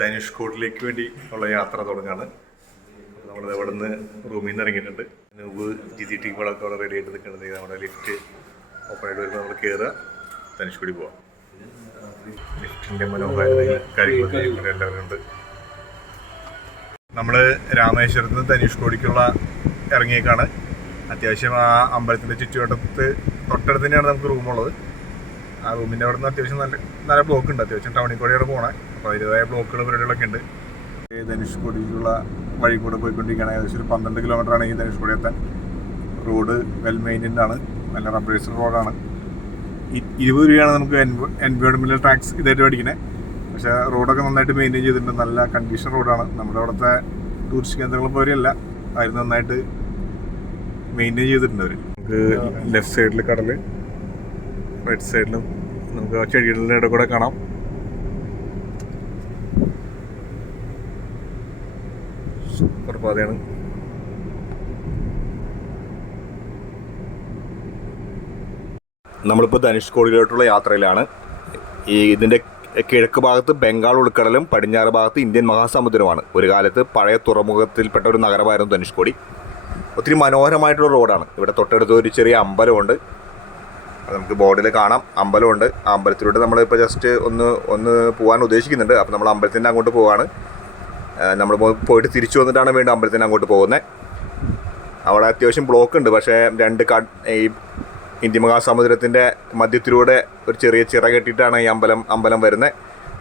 ധനുഷ്കോടിലേക്ക് വേണ്ടി ഉള്ള യാത്ര തുടങ്ങാണ്. നമ്മൾ ഇവിടെ നിന്ന് റൂമിൽ നിന്ന് ഇറങ്ങിയിട്ടുണ്ട്. മുമ്പ് GT ടീമുകളൊക്കെ അവിടെ റെഡി ആയിട്ട് നിൽക്കുന്നത്. നമ്മുടെ ലിഫ്റ്റ് ഓപ്പൺ ആയിട്ട് വരുമ്പോൾ നമ്മൾ കയറുക, ധനുഷ്കോടി പോവാം. ലിഫ്റ്റിൻ്റെ മനോഹാരിതയും കാര്യങ്ങളൊക്കെ എല്ലാവരും ഉണ്ട്. നമ്മൾ രാമേശ്വരത്ത് നിന്ന് ധനുഷ്കോടിക്കുള്ള ഇറങ്ങിയേക്കാണ്. അത്യാവശ്യം ആ അമ്പലത്തിൻ്റെ ചുറ്റുവട്ടത്ത് തൊട്ടടുത്ത് തന്നെയാണ് നമുക്ക് റൂമുള്ളത്. ആ റൂമിൻ്റെ അവിടെ നിന്ന് അത്യാവശ്യം നല്ല ബ്ലോക്ക് ഉണ്ട്. അത്യാവശ്യം ടൗണിൽ കൂടെയാണ് പോകണേ. അപ്പോൾ അതിൻ്റെതായ ബ്ലോക്കുകൾ പരിപാടികളൊക്കെ ഉണ്ട്. ധനുഷ്കോടിക്കുള്ള വഴി കൂടെ പോയിക്കൊണ്ടിരിക്കുകയാണ്. ഏകദേശം ഒരു 12 കിലോമീറ്ററാണ് ഈ ധനുഷ്കോടി എത്താൻ. റോഡ് വെൽ മെയിൻറ്റൈൻഡ് ആണ്, നല്ല റബ്ബറൈസ്ഡ് റോഡാണ്. 20 രൂപയാണ് നമുക്ക് എൻവയോൺമെൻറ്റൽ ടാക്സ് ഇതായിട്ട് മേടിക്കുന്നത്. പക്ഷേ റോഡൊക്കെ നന്നായിട്ട് മെയിൻറ്റെയിൻ ചെയ്തിട്ടുണ്ട്. നല്ല കണ്ടീഷൻ റോഡാണ്. നമ്മുടെ അവിടുത്തെ ടൂറിസ്റ്റ് കേന്ദ്രങ്ങൾ പോലെയല്ല, അതിന് നന്നായിട്ട് മെയിൻറ്റെയിൻ ചെയ്തിട്ടുണ്ട് അവർ. നമുക്ക് ലെഫ്റ്റ് സൈഡിൽ കടൽ, റൈറ്റ് സൈഡിലും നമുക്ക് ആ ചെടികളുടെ ഇടയിൽ കൂടെ കാണാം. സൂപ്പർ പാതയാണ്. നമ്മളിപ്പോൾ ധനുഷ്കോടിയിലോട്ടുള്ള യാത്രയിലാണ്. ഇതിൻ്റെ കിഴക്ക് ഭാഗത്ത് ബംഗാൾ ഉൾക്കടലും പടിഞ്ഞാറ് ഭാഗത്ത് ഇന്ത്യൻ മഹാസമുദ്രമാണ്. ഒരു കാലത്ത് പഴയ തുറമുഖത്തിൽപ്പെട്ട ഒരു നഗരമായിരുന്നു ധനുഷ്കോടി. ഒത്തിരി മനോഹരമായിട്ടുള്ള റോഡാണ്. ഇവിടെ തൊട്ടടുത്ത് ഒരു ചെറിയ അമ്പലമുണ്ട്. അത് നമുക്ക് ബോർഡിൽ കാണാം. അമ്പലമുണ്ട്. ആ അമ്പലത്തിലൂടെ നമ്മളിപ്പോൾ ജസ്റ്റ് ഒന്ന് പോകാൻ ഉദ്ദേശിക്കുന്നുണ്ട്. അപ്പോൾ നമ്മൾ അമ്പലത്തിൻ്റെ അങ്ങോട്ട് പോവുകയാണ്. നമ്മൾ പോയിട്ട് തിരിച്ചു വന്നിട്ടാണ് വീണ്ടും അമ്പലത്തിൻ്റെ അങ്ങോട്ട് പോകുന്നത്. അവിടെ അത്യാവശ്യം ബ്ലോക്ക് ഉണ്ട്. പക്ഷേ ഈ ഇന്ത്യൻ മഹാസമുദ്രത്തിൻ്റെ മധ്യത്തിലൂടെ ഒരു ചെറിയ ചിറ കെട്ടിയിട്ടാണ് ഈ അമ്പലം വരുന്നത്.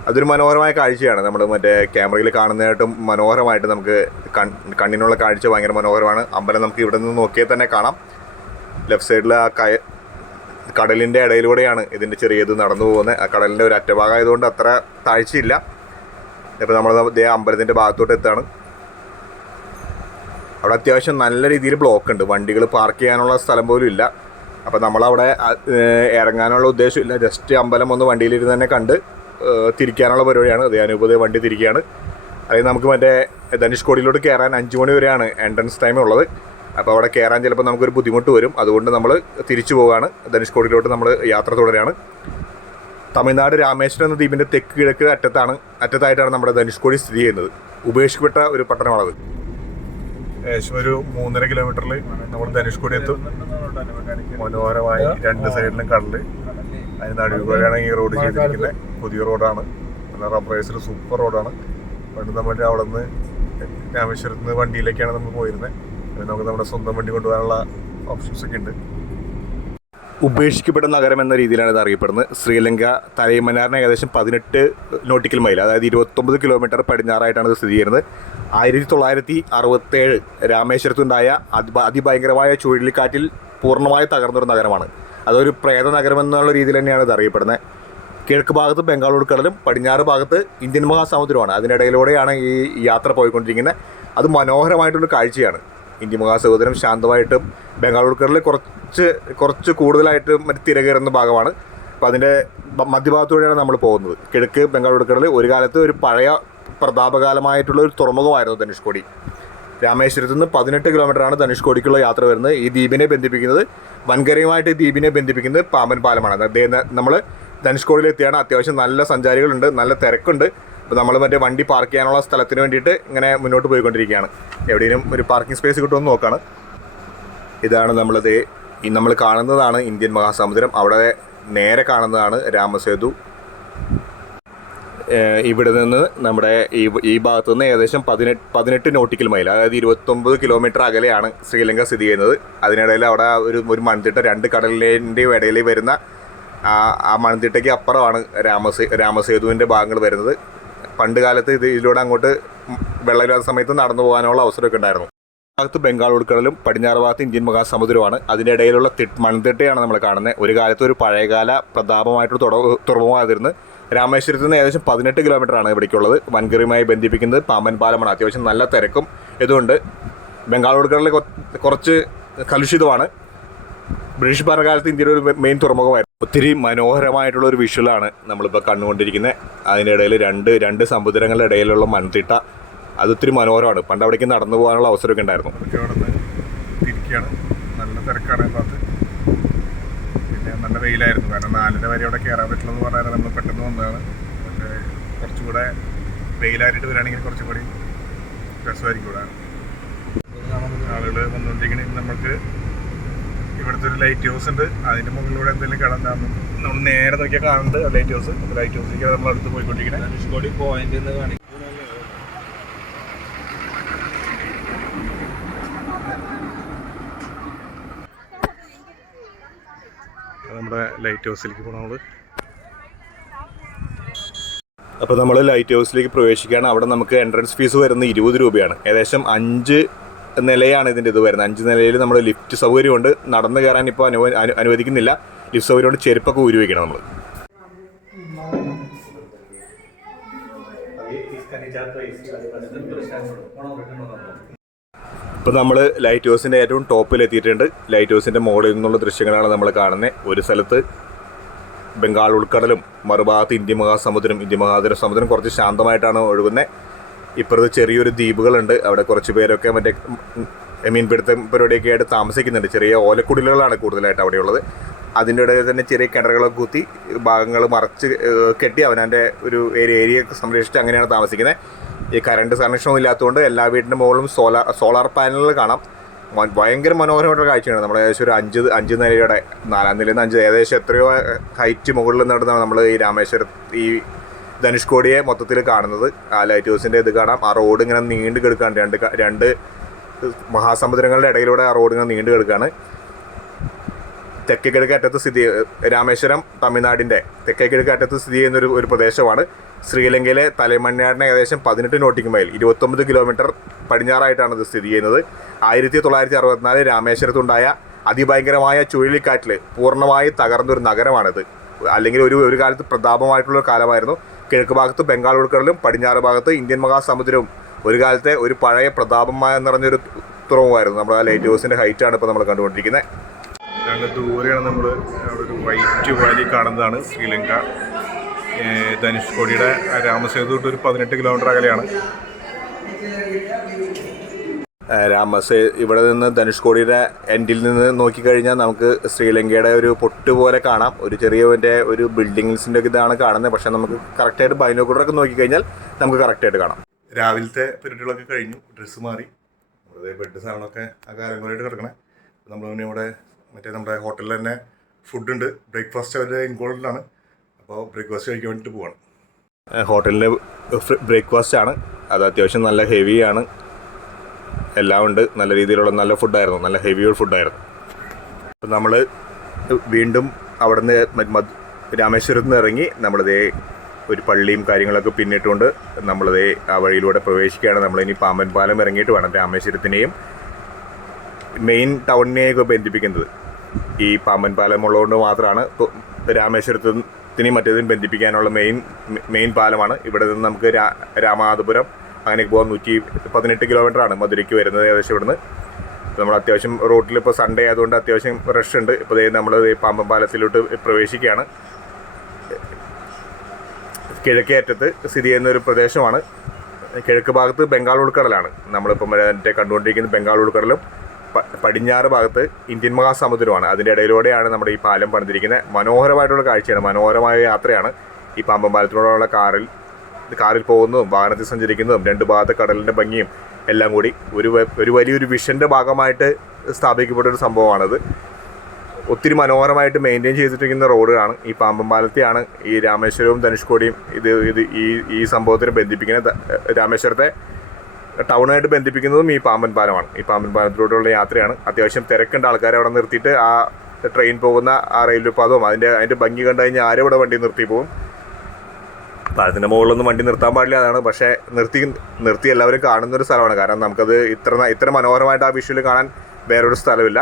അതൊരു മനോഹരമായ കാഴ്ചയാണ്. നമ്മൾ മറ്റേ ക്യാമറയിൽ കാണുന്നതായിട്ടും മനോഹരമായിട്ട് നമുക്ക് കണ്ണിനുള്ള കാഴ്ച ഭയങ്കര മനോഹരമാണ്. അമ്പലം നമുക്ക് ഇവിടെ നിന്ന് നോക്കിയാൽ തന്നെ കാണാം. ലെഫ്റ്റ് സൈഡിൽ ആ കടലിൻ്റെ ഇടയിലൂടെയാണ് ഇതിൻ്റെ ചെറിയത് നടന്നു പോകുന്നത്. ആ കടലിൻ്റെ ഒരു അറ്റഭാഗമായതുകൊണ്ട് അത്ര താഴ്ചയില്ല. ഇപ്പോൾ നമ്മൾ അമ്പലത്തിൻ്റെ ഭാഗത്തോട്ട് എത്താണ്. അവിടെ അത്യാവശ്യം നല്ല രീതിയിൽ ബ്ലോക്ക് ഉണ്ട്. വണ്ടികൾ പാർക്ക് ചെയ്യാനുള്ള സ്ഥലം പോലും ഇല്ല. അപ്പോൾ നമ്മളവിടെ ഇറങ്ങാനുള്ള ഉദ്ദേശമില്ല. ജസ്റ്റ് അമ്പലം ഒന്ന് വണ്ടിയിലിരുന്ന് തന്നെ കണ്ട് തിരിക്കാനുള്ള പരിപാടിയാണ്. ധ്യാനോപതേ വണ്ടി തിരിക്കുകയാണ്. അല്ലെങ്കിൽ നമുക്ക് മറ്റേ ധനുഷ്കോടിയിലോട്ട് കയറാൻ 5 മണി വരെയാണ് എൻട്രൻസ് ടൈം ഉള്ളത്. അപ്പോൾ അവിടെ കയറാൻ ചിലപ്പോൾ നമുക്കൊരു ബുദ്ധിമുട്ട് വരും. അതുകൊണ്ട് നമ്മൾ തിരിച്ചു പോവുകയാണ്. ധനുഷ്കോടിയിലോട്ട് നമ്മൾ യാത്ര തുടരുകയാണ്. തമിഴ്നാട് രാമേശ്വരം എന്ന ദ്വീപിൻ്റെ തെക്ക് കിഴക്ക് അറ്റത്തായിട്ടാണ് നമ്മുടെ ധനുഷ്കോടി സ്ഥിതി ചെയ്യുന്നത്. ഉപേക്ഷിക്കപ്പെട്ട ഒരു പട്ടണമാണത്. ഏകദേശം ഒരു 3.5 കിലോമീറ്ററിൽ നമ്മൾ ധനുഷ്കോടി എത്തും. മനോഹരമായി 2 സൈഡിലും കടല്, അതിന് നടുവിലൂടെയാണ് ഈ റോഡ് ചെയ്തിരിക്കുന്നത്. പുതിയ റോഡാണ്, നല്ല റബ്ബറൈസ്ഡ് സൂപ്പർ റോഡാണ്. പണ്ട് നമ്മൾ അവിടെ നിന്ന് രാമേശ്വരത്ത് നിന്ന് വണ്ടിയിലേക്കാണ് നമ്മൾ പോയിരുന്നത്. നമുക്ക് നമ്മുടെ സ്വന്തം വണ്ടി കൊണ്ടുപോകാനുള്ള ഓപ്ഷൻസ് ഒക്കെ ഉണ്ട്. ഉപേക്ഷിക്കപ്പെട്ട നഗരം എന്ന രീതിയിലാണ് ഇത് അറിയപ്പെടുന്നത്. ശ്രീലങ്ക തലൈമന്നാറിന് ഏകദേശം 18 നോട്ടിക്കൽ മൈൽ, അതായത് 29 കിലോമീറ്റർ പടിഞ്ഞാറായിട്ടാണ് ഇത് സ്ഥിതി ചെയ്യുന്നത്. 1967 രാമേശ്വരത്തുണ്ടായ അതിഭയങ്കരമായ ചുഴലിക്കാറ്റിൽ പൂർണ്ണമായി തകർന്നൊരു നഗരമാണ്. അതൊരു പ്രേത നഗരം എന്നുള്ള രീതിയിൽ തന്നെയാണ് ഇത് അറിയപ്പെടുന്നത്. കിഴക്ക് ഭാഗത്ത് ബംഗാൾ ഉൾക്കടലും പടിഞ്ഞാറ് ഭാഗത്ത് ഇന്ത്യൻ മഹാസമുദ്രമാണ്. അതിനിടയിലൂടെയാണ് ഈ യാത്ര പോയിക്കൊണ്ടിരിക്കുന്നത്. അത് മനോഹരമായിട്ടൊരു കാഴ്ചയാണ്. ഇന്ത്യൻ മഹാസമുദ്രം ശാന്തമായിട്ടും ബംഗാൾ ഉൾക്കടലിൽ കുറച്ച് കൂടുതലായിട്ട് മറ്റ് തിരകയറുന്ന ഭാഗമാണ്. അപ്പോൾ അതിൻ്റെ മധ്യഭാഗത്തൂടെയാണ് നമ്മൾ പോകുന്നത്. കിഴക്ക് ബംഗാൾ ഉൾക്കടലിൽ ഒരു കാലത്ത് ഒരു പഴയ പ്രതാപകാലമായിട്ടുള്ള ഒരു തുറമുഖമായിരുന്നു ധനുഷ്കോടി. രാമേശ്വരത്ത് നിന്ന് 18 കിലോമീറ്ററാണ് ധനുഷ്കോടിക്കുള്ള യാത്ര വരുന്നത്. ഈ ദ്വീപിനെ ബന്ധിപ്പിക്കുന്നത് വൻകരയുമായിട്ട് ഈ ദ്വീപിനെ ബന്ധിപ്പിക്കുന്നത് പാമ്പൻ പാലമാണ്. നമ്മൾ ധനുഷ്കോടിയിലെത്തിയാണ്. അത്യാവശ്യം നല്ല സഞ്ചാരികളുണ്ട്, നല്ല തിരക്കുണ്ട്. അപ്പോൾ നമ്മൾ മറ്റേ വണ്ടി പാർക്ക് ചെയ്യാനുള്ള സ്ഥലത്തിന് വേണ്ടിയിട്ട് ഇങ്ങനെ മുന്നോട്ട് പോയിക്കൊണ്ടിരിക്കുകയാണ്. എവിടെയും ഒരു പാർക്കിംഗ് സ്പേസ് കിട്ടുമെന്ന് നോക്കുകയാണ്. ഇതാണ് നമ്മൾ കാണുന്നതാണ് ഇന്ത്യൻ മഹാസമുദ്രം. അവിടെ നേരെ കാണുന്നതാണ് രാമസേതു. ഇവിടെ നിന്ന് നമ്മുടെ ഈ ഭാഗത്തു നിന്ന് ഏകദേശം 18 നോട്ടിക്കൽ മൈൽ, അതായത് 29 കിലോമീറ്റർ അകലെയാണ് ശ്രീലങ്ക സ്ഥിതി ചെയ്യുന്നത്. അതിനിടയിൽ അവിടെ ഒരു മൺതിട്ട 2 കടലിൻ്റെയും ഇടയിൽ വരുന്ന ആ മൺതിട്ടയ്ക്ക് അപ്പുറമാണ് രാമസേതുവിൻ്റെ ഭാഗങ്ങൾ വരുന്നത്. പണ്ട് കാലത്ത് ഇതിലൂടെ അങ്ങോട്ട് വെള്ളമില്ലാത്ത സമയത്ത് നടന്നു പോകാനുള്ള അവസരമൊക്കെ ഉണ്ടായിരുന്നു. ഭാഗത്ത് ബംഗാൾ ഉൾക്കടലും പടിഞ്ഞാറ് ഭാഗത്ത് ഇന്ത്യൻ മഹാസമുദ്രമാണ്. അതിൻ്റെ ഇടയിലുള്ള മൺതിട്ടയാണ് നമ്മൾ കാണുന്നത്. ഒരു കാലത്ത് ഒരു പഴയകാല പ്രതാപമായിട്ട് തുറമുഖമായിരുന്നു. രാമേശ്വരത്ത് നിന്ന് ഏകദേശം 18 കിലോമീറ്ററാണ് ഇവിടേക്കുള്ളത്. വൻകരയുമായി ബന്ധിപ്പിക്കുന്നത് പാമ്പൻ പാലമാണ്. അത്യാവശ്യം നല്ല തിരക്കും ഇതുകൊണ്ട്. ബംഗാൾ ഉൾക്കടലിൽ കുറച്ച് കലുഷിതമാണ്. ബ്രിട്ടീഷ് ഭരണകാലത്ത് ഇന്ത്യയുടെ ഒരു മെയിൻ തുറമുഖമായിരുന്നു. ഒത്തിരി മനോഹരമായിട്ടുള്ള ഒരു വിഷ്വലാണ് നമ്മളിപ്പോൾ കണ്ടുകൊണ്ടിരിക്കുന്നത്. അതിൻ്റെ ഇടയിൽ രണ്ട് സമുദ്രങ്ങളുടെ ഇടയിലുള്ള മൺതിട്ട, അതൊത്തിരി മനോഹരമാണ്. പണ്ട് അവിടേക്ക് നടന്നു പോകാനുള്ള അവസരമൊക്കെ ഉണ്ടായിരുന്നു. തിരിക്കുകയാണ്, നല്ല തിരക്കാണ് ഭാഗത്ത്. പിന്നെ നല്ല വെയിലായിരുന്നു. കാരണം 4:30 വരെ അവിടെ കയറാൻ പറ്റില്ലെന്ന് പറഞ്ഞാൽ നമ്മൾ പെട്ടെന്ന് വന്നതാണ്. പക്ഷേ കുറച്ചുകൂടെ വെയിലായിട്ട് വരികയാണെങ്കിൽ കുറച്ചും കൂടി രസമായിരിക്കും ഇവിടെ. ആളുകൾ വന്നുകൊണ്ടിരിക്കണ നമുക്ക് ഇവിടുത്തെ ഒരു ലൈറ്റ് ഹൗസ് ഉണ്ട്. അതിൻ്റെ മുകളിലൂടെ എന്തെങ്കിലും കിടന്നാൽ നമ്മൾ നേരെ നോക്കിയാൽ കാണുന്നുണ്ട് ലൈറ്റ് ഹൗസിലേക്ക് നമ്മൾ അടുത്ത് പോയിക്കൊണ്ടിരിക്കുന്നത്. ധനുഷ്കോടി പോയിന്റ് എന്ന് കാണിക്കും. നമ്മുടെ ലൈറ്റ് ഹൗസിലേക്ക് പോകണം നമ്മൾ. അപ്പോൾ നമ്മൾ ലൈറ്റ് ഹൗസിലേക്ക് പ്രവേശിക്കുകയാണ്. അവിടെ നമുക്ക് എൻട്രൻസ് ഫീസ് വരുന്നത് 20 രൂപയാണ്. ഏകദേശം 5 നിലയാണ് ഇതിൻ്റെ ഇത് വരുന്നത്. 5 നിലയിൽ നമ്മൾ ലിഫ്റ്റ് സൗകര്യമുണ്ട്. നടന്ന് കയറാൻ ഇപ്പോൾ അനുവദിക്കുന്നില്ല. ലിഫ്റ്റ് സൗകര്യമുണ്ട്. ചെരുപ്പൊക്കെ ഊരി വയ്ക്കണം നമ്മൾ. ഇപ്പോൾ നമ്മൾ ലൈറ്റ് ഹൗസിൻ്റെ ഏറ്റവും ടോപ്പിൽ എത്തിയിട്ടുണ്ട്. ലൈറ്റ് ഹൗസിൻ്റെ മുകളിൽ നിന്നുള്ള ദൃശ്യങ്ങളാണ് നമ്മൾ കാണുന്നത്. ഒരു സ്ഥലത്ത് ബംഗാൾ ഉൾക്കടലും മറുഭാഗത്ത് ഇന്ത്യൻ മഹാസമുദ്രം സമുദ്രം കുറച്ച് ശാന്തമായിട്ടാണ് ഒഴുകുന്നത്. ഇപ്പുറത്ത് ചെറിയൊരു ദ്വീപുകളുണ്ട്. അവിടെ കുറച്ച് പേരൊക്കെ മറ്റേ മീൻപിടുത്തം പരിപാടിയൊക്കെ ആയിട്ട് താമസിക്കുന്നുണ്ട്. ചെറിയ ഓലക്കുടിലുകളാണ് കൂടുതലായിട്ട് അവിടെയുള്ളത്. അതിൻ്റെ ഇടയിൽ തന്നെ ചെറിയ കിണറുകളൊക്കെ കുത്തി ഭാഗങ്ങൾ മറച്ച് കെട്ടി അവനവൻ്റെ ഒരു ഏരിയ സംരക്ഷിച്ച് അങ്ങനെയാണ് താമസിക്കുന്നത്. ഈ കറണ്ട് കണക്ഷനും ഇല്ലാത്തതുകൊണ്ട് എല്ലാ വീടിൻ്റെ മുകളിലും സോളാർ പാനലുകൾ കാണാം. ഭയങ്കര മനോഹരമായിട്ടൊരു കാഴ്ചയാണ്. നമ്മൾ ഏകദേശം ഒരു 5 നിലയുടെ 4ാം നിലയിൽ നിന്ന് 5 ഏകദേശം എത്രയോ ഹൈറ്റ് മുകളിൽ നടന്നാണ് നമ്മൾ ഈ രാമേശ്വരം ഈ ധനുഷ്കോടിയെ മൊത്തത്തിൽ കാണുന്നത്. ആ ലൈറ്റ് ഹൗസിൻ്റെ ഇത് കാണാം. ആ റോഡ് ഇങ്ങനെ നീണ്ടു കിടക്കുകയാണ്. രണ്ട് മഹാസമുദ്രങ്ങളുടെ ഇടയിലൂടെ ആ റോഡ് ഇങ്ങനെ നീണ്ടു കിടക്കുകയാണ്. തെക്കേ കിഴക്ക് അറ്റത്ത് രാമേശ്വരം തമിഴ്നാടിൻ്റെ തെക്കേ കിഴക്ക് അറ്റത്ത് സ്ഥിതി ചെയ്യുന്ന ഒരു പ്രദേശമാണ്. ശ്രീലങ്കയിലെ തലൈമന്നാടിന് ഏകദേശം 18 നോട്ടിക് മൈൽ 29 കിലോമീറ്റർ പടിഞ്ഞാറായിട്ടാണ് ഇത് സ്ഥിതി ചെയ്യുന്നത്. 1964 രാമേശ്വരത്തുണ്ടായ അതിഭയങ്കരമായ ചുഴലിക്കാറ്റിൽ പൂർണ്ണമായി തകർന്നൊരു നഗരമാണിത്. അല്ലെങ്കിൽ ഒരു കാലത്ത് പ്രതാപമായിട്ടുള്ള കാലമായിരുന്നു. കിഴക്ക് ഭാഗത്ത് ബംഗാൾ ഉൾക്കടലും പടിഞ്ഞാറ് ഭാഗത്ത് ഇന്ത്യൻ മഹാസമുദ്രവും ഒരു കാലത്തെ ഒരു പഴയ പ്രതാപമായ നിറഞ്ഞൊരു തുറമുമായിരുന്നു. നമ്മുടെ ആ ലൈറ്റ് ഹൗസിൻ്റെ ഹൈറ്റാണ് ഇപ്പോൾ നമ്മൾ കണ്ടുകൊണ്ടിരിക്കുന്നത്. അങ്ങ് ദൂരെയാണ് നമ്മൾ അവിടെ ഒരു വൈറ്റ് വാലി കാണുന്നതാണ് ശ്രീലങ്ക. ധനുഷ്കോടിയുടെ രാമസേതു തൊട്ട് ഒരു 18 കിലോമീറ്റർ അകലെയാണ്. ഇവിടെ നിന്ന് ധനുഷ്കോടിയുടെ എൻഡിൽ നിന്ന് നോക്കിക്കഴിഞ്ഞാൽ നമുക്ക് ശ്രീലങ്കയുടെ ഒരു പൊട്ട് പോലെ കാണാം. ഒരു ചെറിയതിൻ്റെ ഒരു ബിൽഡിങ്സിൻ്റെ ഇതാണ് കാണുന്നത്. പക്ഷേ നമുക്ക് കറക്റ്റായിട്ട് ബൈനോക്കുലറൊക്കെ നോക്കിക്കഴിഞ്ഞാൽ നമുക്ക് കറക്റ്റായിട്ട് കാണാം. രാവിലത്തെ പരിപാടികളൊക്കെ കഴിഞ്ഞു. ഡ്രസ്സ് മാറി ബെഡ് സാധനമൊക്കെ ആ കാര്യങ്ങളായിട്ട് കിടക്കണേ. നമ്മൾ പിന്നെ ഇവിടെ നമ്മുടെ ഹോട്ടലിൽ തന്നെ ഫുഡുണ്ട്. ബ്രേക്ക്ഫാസ്റ്റ് അവരുടെ ഇൻക്ലൂഡഡാണ്. അപ്പോൾ ബ്രേക്ക്ഫാസ്റ്റ് കഴിക്കാൻ വേണ്ടിയിട്ട് പോവാണ്. ഹോട്ടലിൻ്റെ ബ്രേക്ക്ഫാസ്റ്റാണ്. അത് അത്യാവശ്യം നല്ല ഹെവിയാണ്. എല്ലാം ഉണ്ട്. നല്ല രീതിയിലുള്ള നല്ല ഫുഡായിരുന്നു. നല്ല ഹെവി ഫുഡായിരുന്നു. അപ്പം നമ്മൾ വീണ്ടും അവിടെ നിന്ന് രാമേശ്വരത്ത് നിന്ന് ഇറങ്ങി നമ്മളിതേ ഒരു പള്ളിയും കാര്യങ്ങളൊക്കെ പിന്നിട്ടുകൊണ്ട് നമ്മളിതേ ആ വഴിയിലൂടെ പ്രവേശിക്കുകയാണ്. നമ്മളിനി പാമ്പൻ പാലം ഇറങ്ങിയിട്ട് വേണം രാമേശ്വരത്തിനെയും മെയിൻ ടൗണിനെയൊക്കെ ബന്ധിപ്പിക്കുന്നത്. ഈ പാമ്പൻ പാലം ഉള്ളതുകൊണ്ട് മാത്രമാണ് രാമേശ്വരത്തിനെയും മറ്റേതിനും ബന്ധിപ്പിക്കാനുള്ള മെയിൻ പാലമാണ്. ഇവിടെ നിന്ന് നമുക്ക് രാമനാഥപുരം അങ്ങനെ പോകാൻ 118 കിലോമീറ്ററാണ് മധുരയ്ക്ക് വരുന്നത് ഏകദേശം ഇവിടുന്ന്. നമ്മൾ അത്യാവശ്യം റോട്ടിൽ ഇപ്പോൾ സൺഡേ ആയതുകൊണ്ട് അത്യാവശ്യം റഷ് ഉണ്ട്. ഇപ്പോൾ നമ്മൾ പാമ്പൻ പാലത്തിലോട്ട് പ്രവേശിക്കുകയാണ്. കിഴക്കേ അറ്റത്ത് സ്ഥിതി ചെയ്യുന്ന ഒരു പ്രദേശമാണ്. കിഴക്ക് ഭാഗത്ത് ബംഗാൾ ഉൾക്കടലാണ്. നമ്മളിപ്പം മറ്റേ കണ്ടുകൊണ്ടിരിക്കുന്നത് ബംഗാൾ ഉൾക്കടലും പടിഞ്ഞാറ് ഭാഗത്ത് ഇന്ത്യൻ മഹാസമുദ്രമാണ്. അതിൻ്റെ ഇടയിലൂടെയാണ് നമ്മുടെ ഈ പാലം പണിതിരിക്കുന്നത്. മനോഹരമായിട്ടുള്ള കാഴ്ചയാണ്. മനോഹരമായ യാത്രയാണ് ഈ പാമ്പൻ പാലത്തിലൂടെയുള്ള കാറിൽ പോകുന്നതും വാഹനത്തിൽ സഞ്ചരിക്കുന്നതും 2 ഭാഗത്തെ കടലിൻ്റെ ഭംഗിയും എല്ലാം കൂടി ഒരു വലിയൊരു വിഷൻ്റെ ഭാഗമായിട്ട് സ്ഥാപിക്കപ്പെട്ടൊരു സംഭവമാണിത്. ഒത്തിരി മനോഹരമായിട്ട് മെയിൻറ്റെയിൻ ചെയ്തിട്ടിരിക്കുന്ന റോഡുകളാണ്. ഈ പാമ്പൻ പാലത്തെയാണ് ഈ രാമേശ്വരവും ധനുഷ്കോടിയും ഈ സംഭവത്തിന് ബന്ധിപ്പിക്കുന്നത്. രാമേശ്വരത്തെ ടൗണായിട്ട് ബന്ധിപ്പിക്കുന്നതും ഈ പാമ്പൻ പാലമാണ്. ഈ പാമ്പൻ പാലത്തിലൂടെയുള്ള യാത്രയാണ്. അത്യാവശ്യം തിരക്കുണ്ട്. ആൾക്കാരെ അവിടെ നിർത്തിയിട്ട് ആ ട്രെയിൻ പോകുന്ന ആ റെയിൽവേ പാതവും അതിൻ്റെ ഭംഗി കണ്ടു കഴിഞ്ഞാൽ ആരും ഇവിടെ വണ്ടി നിർത്തി പോകും. പാലത്തിൻ്റെ മുകളിലൊന്നും വണ്ടി നിർത്താൻ പാടില്ല. അതാണ്. പക്ഷേ നിർത്തി എല്ലാവരും കാണുന്നൊരു സ്ഥലമാണ്. കാരണം നമുക്കത് ഇത്ര മനോഹരമായിട്ട് ആ വിഷ്വൽ കാണാൻ വേറൊരു സ്ഥലമില്ല.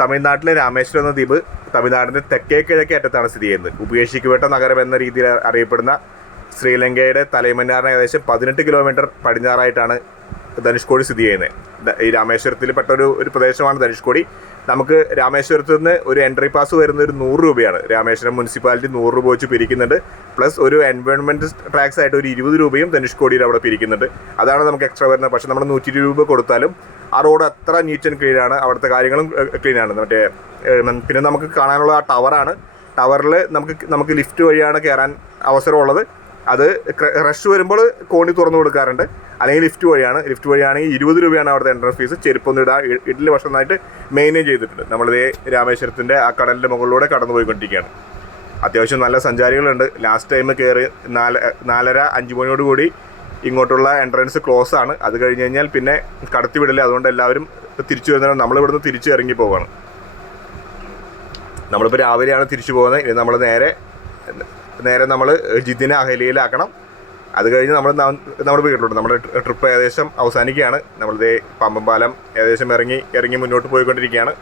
തമിഴ്നാട്ടിലെ രാമേശ്വരം എന്ന ദ്വീപ് തമിഴ്നാടിൻ്റെ തെക്കേ കിഴക്കേ അറ്റത്താണ് സ്ഥിതി ചെയ്യുന്നത്. ഉപേക്ഷിക്കപ്പെട്ട നഗരം എന്ന രീതിയിൽ അറിയപ്പെടുന്ന ശ്രീലങ്കയുടെ തലൈമന്നാറിന് ഏകദേശം 18 കിലോമീറ്റർ പടിഞ്ഞാറായിട്ടാണ് ധനുഷ്കോടി സ്ഥിതി ചെയ്യുന്നത്. ഈ രാമേശ്വരത്തിൽപ്പെട്ട ഒരു പ്രദേശമാണ് ധനുഷ്കോടി. നമുക്ക് രാമേശ്വരത്ത് നിന്ന് ഒരു എൻട്രി പാസ് വരുന്ന ഒരു 100 രൂപയാണ്. രാമേശ്വരം മുനിസിപ്പാലിറ്റി 100 രൂപ വെച്ച് പിരിക്കുന്നുണ്ട്. പ്ലസ് ഒരു എൻവയോൺമെൻറ്റ് ടാക്സ് ആയിട്ട് ഒരു 20 രൂപയും ധനുഷ്കോടിയിൽ അവിടെ പിരിക്കുന്നുണ്ട്. അതാണ് നമുക്ക് എക്സ്ട്രാ വരുന്നത്. പക്ഷേ നമ്മൾ 120 രൂപ കൊടുത്താലും ആ റോഡ് അത്ര നീറ്റ് ആൻഡ് ക്ലീനാണ്. അവിടുത്തെ കാര്യങ്ങളും ക്ലീനാണ്. പിന്നെ നമുക്ക് കാണാനുള്ള ആ ടവറാണ് ടവറിൽ നമുക്ക് ലിഫ്റ്റ് വഴിയാണ് കയറാൻ അവസരമുള്ളത്. അത് റഷ് വരുമ്പോൾ കോണി തുറന്നു കൊടുക്കാറുണ്ട്, അല്ലെങ്കിൽ ലിഫ്റ്റ് വഴിയാണെങ്കിൽ 20 രൂപയാണ് അവിടുത്തെ എൻട്രൻസ് ഫീസ്. ചെരുപ്പൊന്നും ഇഡ്ഡലി ഭക്ഷണമായിട്ട് മെയിൻറ്റെയിൻ ചെയ്തിട്ടുണ്ട്. നമ്മളിതേ രാമേശ്വരത്തിൻ്റെ ആ കടലിൻ്റെ മുകളിലൂടെ കടന്നു പോയിക്കൊണ്ടിരിക്കുകയാണ്. അത്യാവശ്യം നല്ല സഞ്ചാരികളുണ്ട്. ലാസ്റ്റ് ടൈം കയറി 4:30-5 മണിയോടുകൂടി ഇങ്ങോട്ടുള്ള എൻട്രൻസ് ക്ലോസ് ആണ്. അത് കഴിഞ്ഞ് കഴിഞ്ഞാൽ പിന്നെ കടത്തി വിടില്ല. അതുകൊണ്ട് എല്ലാവരും തിരിച്ചു വരുന്നതാണ്. നമ്മളിവിടുന്ന് തിരിച്ച് ഇറങ്ങി പോവുകയാണ്. നമ്മളിപ്പോൾ രാവിലെയാണ് തിരിച്ചു പോകുന്നത്. ഇനി നമ്മൾ നേരെ നമ്മൾ ജിദ്ദിന അഹലിയയിലാക്കണം. അത് കഴിഞ്ഞ് നമ്മൾ വീട്ടിലോട്ട് നമ്മുടെ ട്രിപ്പ് ഏകദേശം അവസാനിക്കുകയാണ്. നമ്മളിതേ പമ്പം പാലം ഏകദേശം ഇറങ്ങി മുന്നോട്ട് പോയിക്കൊണ്ടിരിക്കുകയാണ്.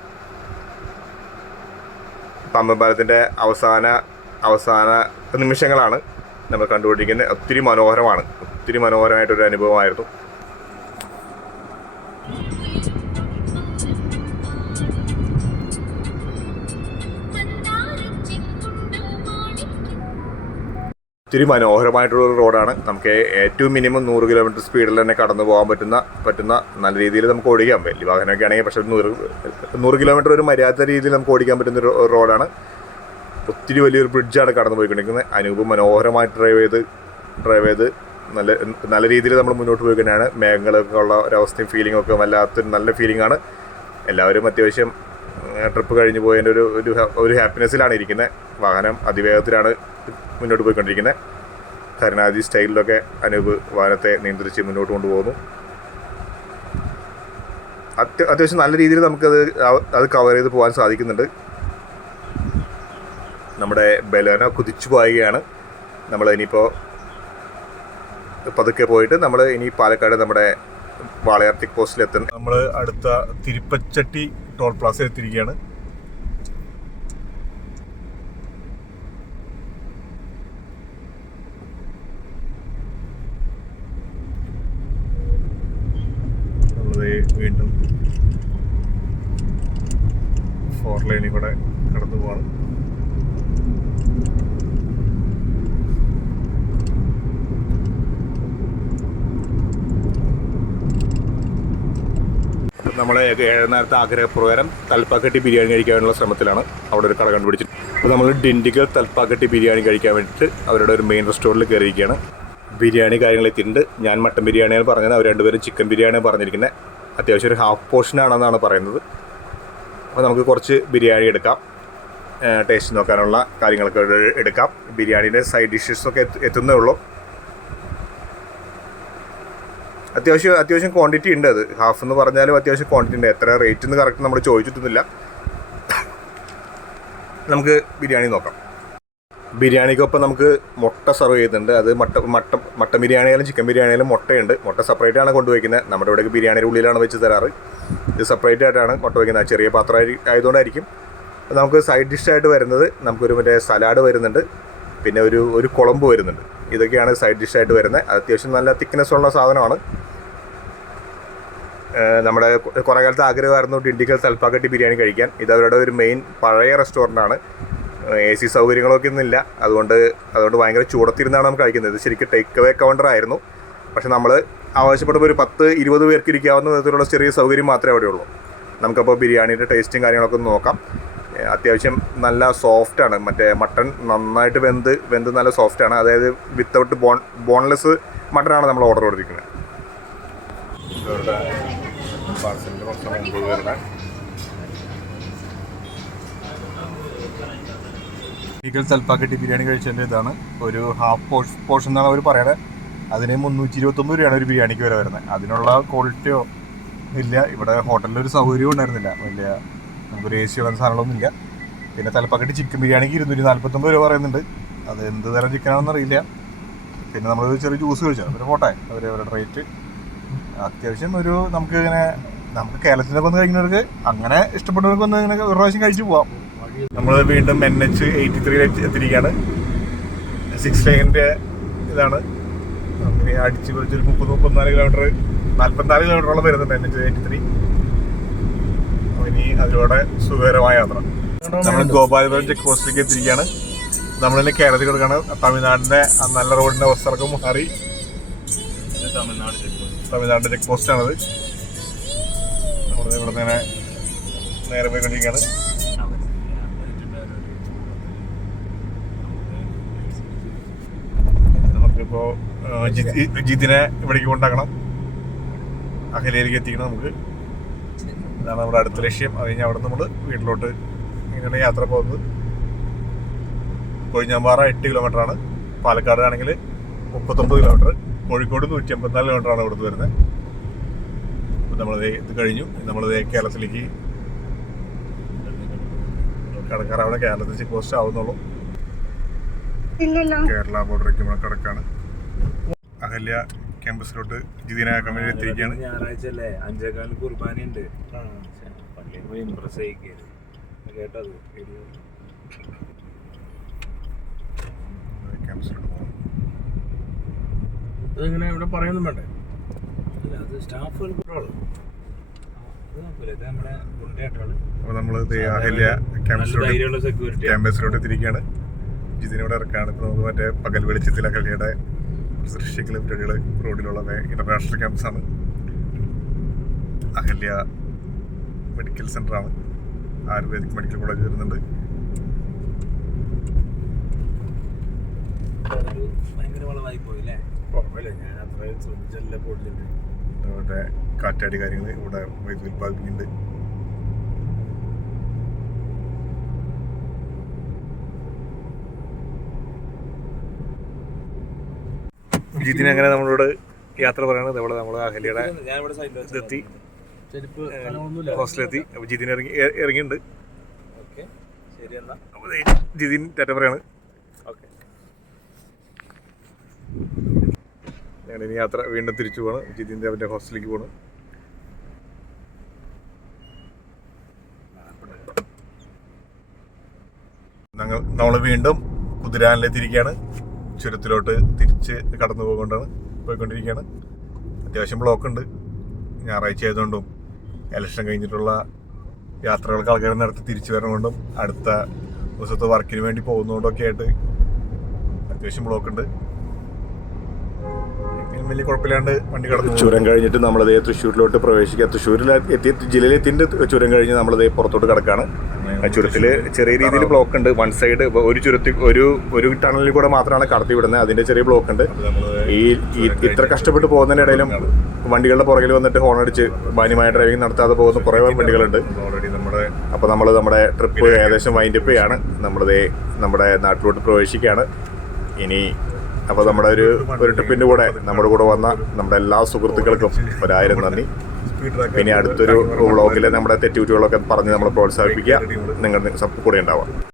പമ്പം പാലത്തിൻ്റെ അവസാന നിമിഷങ്ങളാണ് നമ്മൾ കണ്ടുകൊണ്ടിരിക്കുന്നത്. ഒത്തിരി മനോഹരമായിട്ടൊരു അനുഭവമായിരുന്നു. ഒത്തിരി മനോഹരമായിട്ടുള്ളൊരു റോഡാണ്. നമുക്ക് ഏറ്റവും മിനിമം 100 കിലോമീറ്റർ സ്പീഡിൽ തന്നെ കടന്നു പോകാൻ പറ്റുന്ന നല്ല രീതിയിൽ നമുക്ക് ഓടിക്കാം. വലിയ വാഹനമൊക്കെ ആണെങ്കിൽ പക്ഷേ 100 കിലോമീറ്റർ ഒരു മര്യാദ രീതിയിൽ നമുക്ക് ഓടിക്കാൻ പറ്റുന്ന ഒരു റോഡാണ്. ഒത്തിരി വലിയൊരു ബ്രിഡ്ജാണ് കടന്നു പോയിക്കൊണ്ടിരിക്കുന്നത്. അനൂപ് മനോഹരമായിട്ട് ഡ്രൈവ് ചെയ്ത് നല്ല രീതിയിൽ നമ്മൾ മുന്നോട്ട് പോയിക്കൊണ്ടാണ്. മേഘങ്ങളൊക്കെ ഉള്ള ഒരവസ്ഥയും ഫീലിങ്ങൊക്കെ വല്ലാത്തൊരു നല്ല ഫീലിംഗാണ്. എല്ലാവരും അത്യാവശ്യം ട്രിപ്പ് കഴിഞ്ഞ് പോയതിൻ്റെ ഒരു ഹാപ്പിനെസ്സിലാണ് ഇരിക്കുന്നത്. വാഹനം അതിവേഗത്തിലാണ് മുന്നോട്ട് പോയിക്കൊണ്ടിരിക്കുന്നത്. കരുണാജി സ്റ്റൈലിലൊക്കെ അനൂപ് വാഹനത്തെ നിയന്ത്രിച്ച് മുന്നോട്ട് കൊണ്ടുപോകുന്നു. അത്യാവശ്യം നല്ല രീതിയിൽ അത് കവർ ചെയ്ത് പോകാൻ സാധിക്കുന്നുണ്ട്. നമ്മുടെ ബലേനോ കുതിച്ചു പോവുകയാണ്. നമ്മൾ ഇനിയിപ്പോൾ പതുക്കെ പോയിട്ട് നമ്മൾ ഇനി പാലക്കാട് നമ്മുടെ വാളയാർ ചെക്ക് പോസ്റ്റിലെത്തണം. നമ്മൾ അടുത്ത തിരുപ്പച്ചട്ടി ടോൾ പ്ലാസയിൽ എത്തിയിരിക്കുകയാണ്. വീണ്ടും 4 ലൈനിൽ കൂടെ കടന്നു പോവാണ്. നമ്മൾ നേരത്തെ ആഗ്രഹപ്രകാരം തൽപ്പാക്കട്ടി ബിരിയാണി കഴിക്കാനുള്ള ശ്രമത്തിലാണ്. അവിടെ ഒരു കട കണ്ടുപിടിച്ചു. അപ്പോൾ നമ്മൾ ഡിണ്ടിഗൽ തൽപ്പാക്കട്ടി ബിരിയാണി കഴിക്കാൻ വേണ്ടിയിട്ട് അവരുടെ ഒരു മെയിൻ റെസ്റ്റോറൻറ്റിൽ കയറിയിരിക്കുകയാണ്. ബിരിയാണി കാര്യങ്ങൾ എത്തിയിട്ടുണ്ട്. ഞാൻ മട്ടൻ ബിരിയാണിയാണ് പറഞ്ഞത്, അവർ രണ്ടുപേരും ചിക്കൻ ബിരിയാണിയാണ് പറഞ്ഞിരിക്കുന്നത്. അത്യാവശ്യം ഒരു ഹാഫ് പോർഷനാണെന്നാണ് പറയുന്നത്. അപ്പോൾ നമുക്ക് കുറച്ച് ബിരിയാണി എടുക്കാം, ടേസ്റ്റ് നോക്കാനുള്ള കാര്യങ്ങളൊക്കെ എടുക്കാം. ബിരിയാണീൻ്റെ സൈഡ് ഡിഷസൊക്കെ എത്തുന്നേ ഉള്ളൂ. അത്യാവശ്യം ക്വാണ്ടിറ്റി ഉണ്ട്. അത് ഹാഫ് എന്ന് പറഞ്ഞാലും അത്യാവശ്യം ക്വാണ്ടിറ്റി ഉണ്ട്. എത്ര റേറ്റ് എന്ന് കറക്റ്റ് നമ്മൾ ചോദിച്ചിട്ടൊന്നുമില്ല. നമുക്ക് ബിരിയാണി നോക്കാം. ബിരിയാണിക്കൊപ്പം നമുക്ക് മുട്ട സെർവ് ചെയ്യുന്നുണ്ട്. അത് മട്ടൻ ബിരിയാണി ആയാലും ചിക്കൻ ബിരിയാണി ആയാലും മുട്ടയുണ്ട്. മുട്ട സെപ്പറേറ്റ് ആണ് കൊണ്ടുവയ്ക്കുന്നത്. നമ്മുടെ ഇവിടേക്ക് ബിരിയാണിയുടെ ഉള്ളിലാണ് വെച്ച് തരാറ്. ഇത് സെപ്പറേറ്റ് ആയിട്ടാണ് മുട്ട വയ്ക്കുന്നത്. ചെറിയ പാത്രം ആയതുകൊണ്ടായിരിക്കും. നമുക്ക് സൈഡ് ഡിഷായിട്ട് വരുന്നത് നമുക്കൊരു മറ്റേ സലാഡ് വരുന്നുണ്ട്, പിന്നെ ഒരു കുളമ്പ് വരുന്നുണ്ട്. ഇതൊക്കെയാണ് സൈഡ് ഡിഷായിട്ട് വരുന്നത്. അത്യാവശ്യം നല്ല തിക്നെസ് ഉള്ള സാധനമാണ്. നമ്മുടെ കുറേ കാലത്ത് ആഗ്രഹമായിരുന്നു ഡിണ്ടിഗൽ തൽപ്പാക്കട്ടി ബിരിയാണി കഴിക്കാൻ. ഇത് അവരുടെ ഒരു മെയിൻ പഴയ റെസ്റ്റോറൻ്റാണ്. AC സൗകര്യങ്ങളൊക്കെ ഒന്നുമില്ല. അതുകൊണ്ട് ഭയങ്കര ചൂടത്തിരുന്നാണ് നമുക്ക് കഴിക്കുന്നത്. ഇത് ശരിക്കും ടേക്ക് അവേ കൗണ്ടർ ആയിരുന്നു. പക്ഷെ നമ്മൾ ആവശ്യപ്പെടുമ്പോൾ ഒരു 10-20 പേർക്ക് ഇരിക്കാവുന്ന വിധത്തിലുള്ള ചെറിയ സൗകര്യം മാത്രമേ അവിടെ ഉള്ളൂ. നമുക്കപ്പോൾ ബിരിയാണിയുടെ ടേസ്റ്റും കാര്യങ്ങളൊക്കെ ഒന്ന് നോക്കാം. അത്യാവശ്യം നല്ല സോഫ്റ്റാണ്. മറ്റേ മട്ടൺ നന്നായിട്ട് വെന്ത് നല്ല സോഫ്റ്റാണ്. അതായത് വിത്തൗട്ട് ബോൺലെസ് മട്ടനാണ് നമ്മൾ ഓർഡർ കൊടുത്തിരിക്കുന്നത്. ഇവരുടെ പാർസലിൻ്റെ കുറച്ച് വരുന്നത് ഡിണ്ടിഗൽ തൽപ്പാക്കട്ടി ബിരിയാണി കഴിച്ചതിൻ്റെ ഇതാണ്. ഒരു ഹാഫ് പോർഷൻ എന്നാണ് അവർ പറയുന്നത്. അതിന് 329 രൂപയാണ് ഒരു ബിരിയാണിക്ക് വരെ വരുന്നത്. അതിനുള്ള ക്വാളിറ്റിയോ ഇല്ല. ഇവിടെ ഹോട്ടലിലൊരു സൗകര്യവും ഉണ്ടായിരുന്നില്ല. വലിയ നമുക്കൊരു AC ഉള്ള സാധനങ്ങളൊന്നും ഇല്ല. പിന്നെ തലപ്പാക്കട്ടി ചിക്കൻ ബിരിയാണിക്ക് 249 രൂപ പറയുന്നുണ്ട്. അത് എന്ത് തരം ചിക്കനാണെന്ന് അറിയില്ല. പിന്നെ നമ്മളൊരു ചെറിയ ജ്യൂസ് കഴിച്ചാൽ അവർ പോട്ടെ, അവരുടെ റേറ്റ് അത്യാവശ്യം നമുക്ക് കേരളത്തിലൊക്കെ വന്ന് കഴിക്കുന്നവർക്ക് അങ്ങനെ ഇഷ്ടപ്പെട്ടവർക്ക് വന്ന് ഇങ്ങനെ ഒരു പ്രാവശ്യം കഴിച്ച് പോവാം. നമ്മൾ വീണ്ടും NH83 എത്തിയിരിക്കുകയാണ്. 6 ലൈനിൻ്റെ ഇതാണ്. അങ്ങനെ അടിച്ച് കുറച്ചൊരു 44 കിലോമീറ്ററോളം വരുന്നുണ്ട് NH83. ഇനി അതിലൂടെ സുഖകരമായ യാത്ര. നമ്മൾ ഗോപാലപുരം ചെക്ക് പോസ്റ്റിലേക്ക് എത്തിയിരിക്കുകയാണ്. നമ്മളിന്ന് കേരളത്തിൽ കൊടുക്കുകയാണ്. തമിഴ്നാടിൻ്റെ നല്ല റോഡിൻ്റെ അവസ്ഥയൊക്കെ മാറി തമിഴ്നാടിൻ്റെ ചെക്ക് പോസ്റ്റാണത്. ഇവിടെ നേരെ പോയിക്കൊണ്ടിരിക്കുകയാണ്. അപ്പോൾ ജിതിനെ ഇവിടേക്ക് കൊണ്ടാക്കണം, അഹല്യയിലേക്ക് എത്തിക്കണം നമുക്ക്. ഇതാണ് നമ്മുടെ അടുത്ത ലക്ഷ്യം. അത് കഴിഞ്ഞ് അവിടെ നമ്മൾ വീട്ടിലോട്ട് ഇങ്ങനെ യാത്ര പോകുന്നത്. കൊഴിഞ്ഞാമ്പാറ 8 കിലോമീറ്ററാണ്, പാലക്കാട് ആണെങ്കിൽ 39 കിലോമീറ്റർ, കോഴിക്കോട് 154 കിലോമീറ്ററാണ് ഇവിടുന്ന് വരുന്നത്. അപ്പോൾ നമ്മളത് ഇത് കഴിഞ്ഞു. നമ്മളത് കേരളത്തിലേക്ക് കടക്കാറാവണം. കേരളത്തിൽ ചെക്ക് പോസ്റ്റ് ആവുന്നുള്ളൂ. കേരള ബോർഡറേക്ക് നമ്മൾ കിടക്കാണ്. അഹല്യ ക്യാമ്പസിലോട്ട് ജിതിനെ ആക്കാൻ വേണ്ടി എത്തിയിരിക്കുകയാണ്. ഞായറാഴ്ച അല്ലേ, 5:15 കുർബാനയുണ്ട്. കേട്ടത് ക്യാമ്പസിലോട്ട് പോകണം. അതിങ്ങനെ ഇവിടെ പറയുന്നും വേണ്ടേ? അത് സ്റ്റാഫുകൾ അപ്പോൾ നമ്മൾ അഹല്യ ക്യാമ്പസിലോട്ട് എത്തിയിരിക്കുകയാണ്. ജിതിനോട് ഇറക്കാണ്. ഇപ്പോൾ നമുക്ക് മറ്റേ പകൽ വെളിച്ചത്തിൽ അഹല്യയുടെ ദൃശ്യങ്ങൾ പരിപാടികൾ റോഡിലുള്ള ഇന്റർനാഷണൽ ക്യാമ്പസാണ്. അഹല്യ മെഡിക്കൽ സെൻ്ററാണ്, ആയുർവേദിക് മെഡിക്കൽ കോളേജ് വരുന്നുണ്ട്. ഭയങ്കര വളമായി പോയില്ലേ? ഞാൻ അത്രയും ശ്രദ്ധിച്ചല്ലേ പോയിട്ടുണ്ട്. ഇവിടെ കാറ്റാടി കാര്യങ്ങൾ ഇവിടെ വൈദ്യുതി ഉൽപ്പാദിപ്പിക്കുന്നുണ്ട്. ജിതിന് അങ്ങനെ നമ്മളോട് യാത്ര പറയണത്. ഇവിടെ നമ്മൾ അഹല്യയുടെ ഇതെത്തി, ഹോസ്റ്റലെത്തി. അപ്പോൾ ജിതിൻ ഇറങ്ങിയിട്ടുണ്ട്. ജിതിൻ ടാറ്റ പറയാണ്. ഞങ്ങളിനി യാത്ര വീണ്ടും തിരിച്ചു പോകണം. ജിതിൻ്റെ അവൻ്റെ ഹോസ്റ്റലിലേക്ക് പോകണം. നമ്മൾ വീണ്ടും കുതിരാനിലെത്തിയിരിക്കുകയാണ്. ചുരത്തിലോട്ട് തിരിച്ച് കടന്നു പോയിക്കൊണ്ടിരിക്കുകയാണ്. അത്യാവശ്യം ബ്ലോക്ക് ഉണ്ട്. ഞായറാഴ്ച ആയതുകൊണ്ടും ഇലക്ഷൻ കഴിഞ്ഞിട്ടുള്ള യാത്രകൾക്ക് ആൾക്കാർ നടത്തി തിരിച്ചു വരണകൊണ്ടും അടുത്ത ദിവസത്തെ വർക്കിന് വേണ്ടി പോകുന്നതുകൊണ്ടൊക്കെ ആയിട്ട് അത്യാവശ്യം ബ്ലോക്ക് ഉണ്ട്. വലിയ കുഴപ്പമില്ലാണ്ട് വണ്ടി കടന്നു. ചുരം കഴിഞ്ഞിട്ട് നമ്മളതേ തൃശ്ശൂരിലോട്ട് പ്രവേശിക്കുക. ജില്ലയിലെത്തിൻ്റെ ചുരം കഴിഞ്ഞ് നമ്മളതേ പുറത്തോട്ട് കിടക്കാണ്. ആ ചുരത്തിൽ ചെറിയ രീതിയിൽ ബ്ലോക്ക് ഉണ്ട്. വൺ സൈഡ് ഒരു ചുരത്തിൽ ഒരു ടണലിൽ കൂടെ മാത്രമാണ് കടത്തി വിടുന്നത്. അതിൻ്റെ ചെറിയ ബ്ലോക്ക് ഉണ്ട്. ഇത്ര കഷ്ടപ്പെട്ട് പോകുന്നതിനിടയിലും വണ്ടികളുടെ പുറകിൽ വന്നിട്ട് ഹോൺ അടിച്ച് മാന്യമായ ഡ്രൈവിംഗ് നടത്താതെ പോകുന്ന കുറേ വണ്ടികളുണ്ട്. അപ്പോൾ നമ്മൾ നമ്മുടെ ട്രിപ്പ് ഏകദേശം വൈൻഡപ്പ് ചെയ്യാണ്. നമ്മുടെ നാട്ടിലോട്ട് പ്രവേശിക്കുകയാണ് ഇനി. അപ്പോൾ നമ്മുടെ ഒരു ട്രിപ്പിൻ്റെ കൂടെ നമ്മുടെ കൂടെ വന്ന നമ്മുടെ എല്ലാ സുഹൃത്തുക്കൾക്കും 1000 നന്ദി. ഇനി അടുത്തൊരു വ്ളോഗിൽ നമ്മുടെ തെറ്റുകുറ്റികളൊക്കെ പറഞ്ഞ് നമ്മളെ പ്രോത്സാഹിപ്പിക്കുക. നിങ്ങളുടെ കൂടെ ഉണ്ടാവാം.